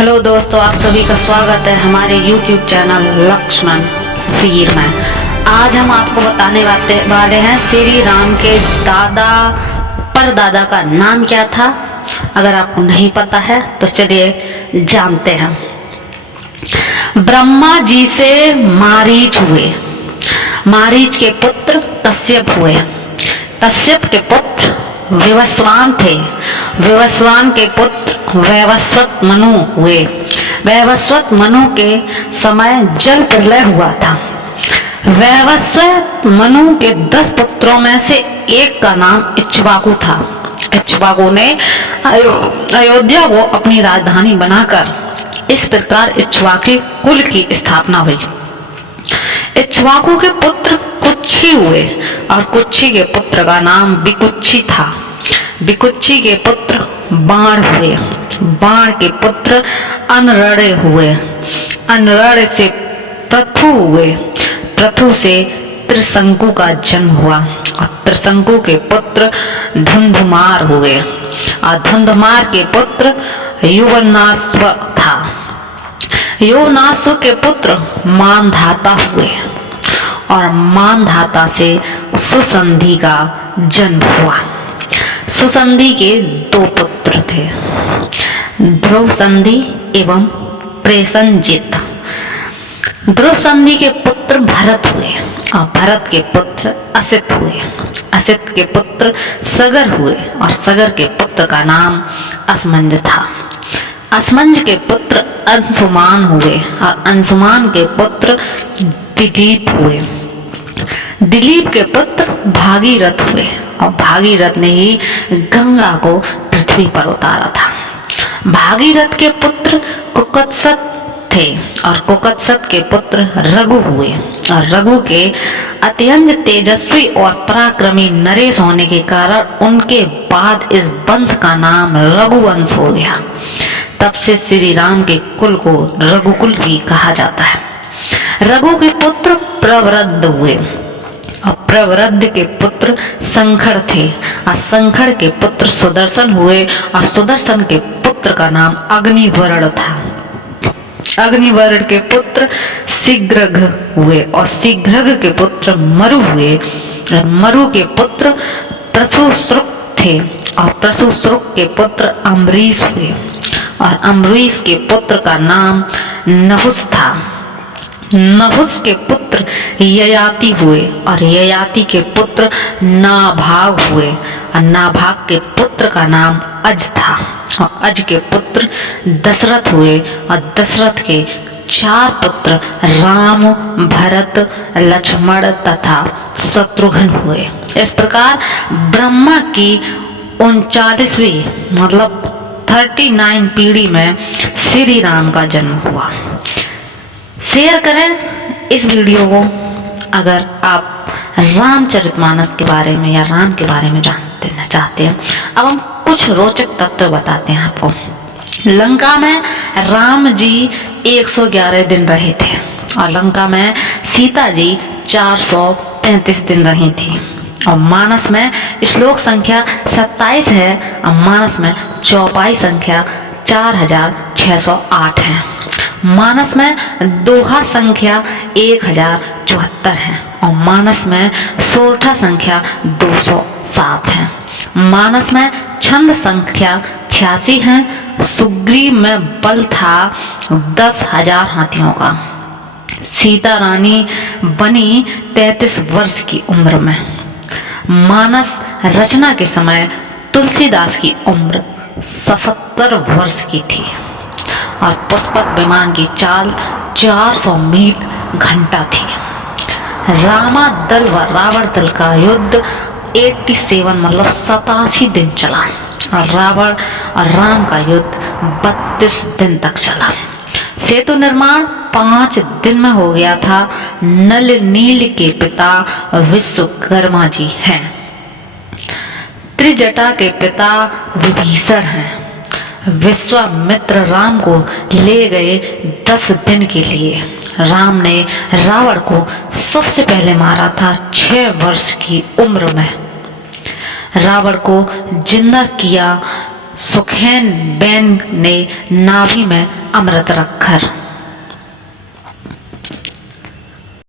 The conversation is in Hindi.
हेलो दोस्तों, आप सभी का स्वागत है हमारे YouTube चैनल लक्ष्मण वीर में। आज हम आपको बताने वाले हैं श्री राम के दादा परदादा का नाम क्या था। अगर आपको नहीं पता है तो चलिए जानते हैं। ब्रह्मा जी से मारीच हुए, मारीच के पुत्र कश्यप हुए, कश्यप के पुत्र विवस्वान थे, विवस्वान के पुत्र वैवस्वत मनु हुए, वैवस्वत मनु के समय जल प्रलय हुआ था। वैवस्वत मनु के 10 पुत्रों में से एक का नाम इक्ष्वाकु था। इक्ष्वाकु ने अयोध्या को अपनी राजधानी बनाकर इस प्रकार इक्ष्वाकु कुल की स्थापना हुई। इक्ष्वाकु के पुत्र कुच्छी हुए और कुच्छी के पुत्र का नाम विकुच्छी था। विकुच्छी के पुत्र बाण हुए, बाण के पुत्र अनरणे हुए, अनरणे से पृथु हुए, पृथु से त्रिशंकु का जन्म हुआ और त्रिशंकु के पुत्र धुंधुमार हुए और धुंधुमार के पुत्र युवनाश्व था। युवनाश्व के पुत्र मानधाता हुए और मानधाता से सुसंधि का जन्म हुआ। सुसंधि के 2 पुत्र थे, ध्रुव संधि एवं प्रेषणजित। ध्रुव संधि के पुत्र भरत हुए और भरत के पुत्र असित हुए, असित के पुत्र सगर हुए और सगर के पुत्र का नाम असमंज था। असमंज के पुत्र अंशुमान हुए और अंशुमान के पुत्र दिलीप हुए। दिलीप के पुत्र भागीरथ हुए और भागीरथ ने ही गंगा को पृथ्वी पर उतारा था। भागीरथ के पुत्र कुकत्सत थे और कुकत्सत के पुत्र रघु हुए और रघु के अत्यंत तेजस्वी और पराक्रमी नरेश होने के कारण उनके बाद इस वंश का नाम रघुवंश हो गया। तब से श्री राम के कुल को रघुकुल ही कहा जाता है। रघु के पुत्र प्रवृद्ध हुए और प्रवृद्ध के पुत्र संखर थे और संखर के पुत्र सुदर्शन हुए और सुदर्शन के पुत्र का नाम अग्निवर्ण था। अग्निवर्ण के पुत्र शीघ्रघ हुए और शीघ्रघ के पुत्र मरु हुए और मरु के पुत्र प्रसुश्रुक थे और प्रसुश्रुक के पुत्र अम्बरीश हुए और अम्बरीश के पुत्र का नाम नहुस था। नहुस के पुत्र ययाति हुए और ययाति के पुत्र नाभाग हुए और नाभाग के पुत्र का नाम अज था और अज के पुत्र दशरथ हुए और दशरथ के 4 पुत्र राम, भरत, लक्ष्मण तथा शत्रुघ्न हुए। इस प्रकार ब्रह्मा की 39वीं मतलब 39 पीढ़ी में श्री राम का जन्म हुआ। शेयर करें इस वीडियो को अगर आप रामचरितमानस के बारे में या राम के बारे में जानना चाहते हैं। अब हम कुछ रोचक तथ्य बताते हैं आपको। लंका में राम जी 111 दिन रहे थे और लंका में सीता जी 435 दिन रही थी और मानस में श्लोक संख्या 27 है और मानस में चौपाई संख्या 4608 है। मानस में दोहा संख्या 1074 है और मानस में सोरठा संख्या 207 है। मानस में छंद संख्या 86 है। सुग्रीव में बल था 10,000 हाथियों का। सीता रानी बनी 33 वर्ष की उम्र में। मानस रचना के समय तुलसीदास की उम्र 77 वर्ष की थी और पुष्पक विमान की चाल 400 मील घंटा थी। रामा दल व रावण दल का युद्ध 87 मतलब 87 दिन चला और रावण और राम का युद्ध 32 दिन तक चला। सेतु निर्माण 5 दिन में हो गया था। नल नील के पिता विश्वकर्मा जी हैं। त्रिजटा के पिता विभीषण हैं। विश्वामित्र राम को ले गए 10 दिन के लिए। राम ने रावण को सबसे पहले मारा था 6 वर्ष की उम्र में। रावण को जिंदा किया सुखैन बैन ने नाभि में अमृत रखकर।